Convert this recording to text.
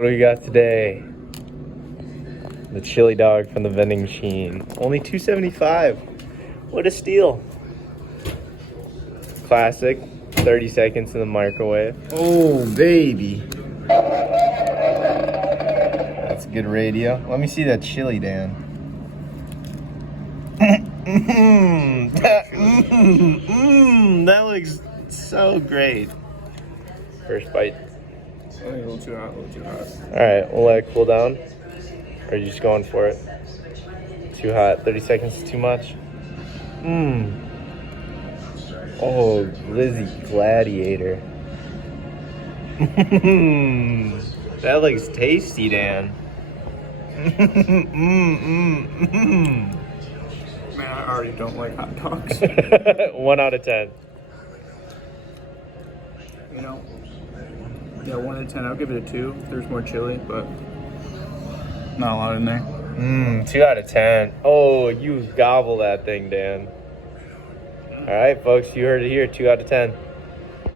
What do we got today? The chili dog from the vending machine. Only $2.75. What a steal. Classic. 30 seconds in the microwave. Oh, baby. That's a good radio. Let me see that chili, Dan. That looks so great. First bite. A little too hot, Alright, we'll let it cool down. Or are you just going for it? Too hot. 30 seconds is too much. Oh, Lizzie Gladiator. That looks tasty, Dan. Man, I already don't like hot dogs. 1 out of 10. You know, yeah, 1 out of 10. I'll give it a 2. There's more chili, but not a lot in there. 2 out of 10. Oh, you gobble that thing, Dan. All right, folks, you heard it here. 2 out of 10.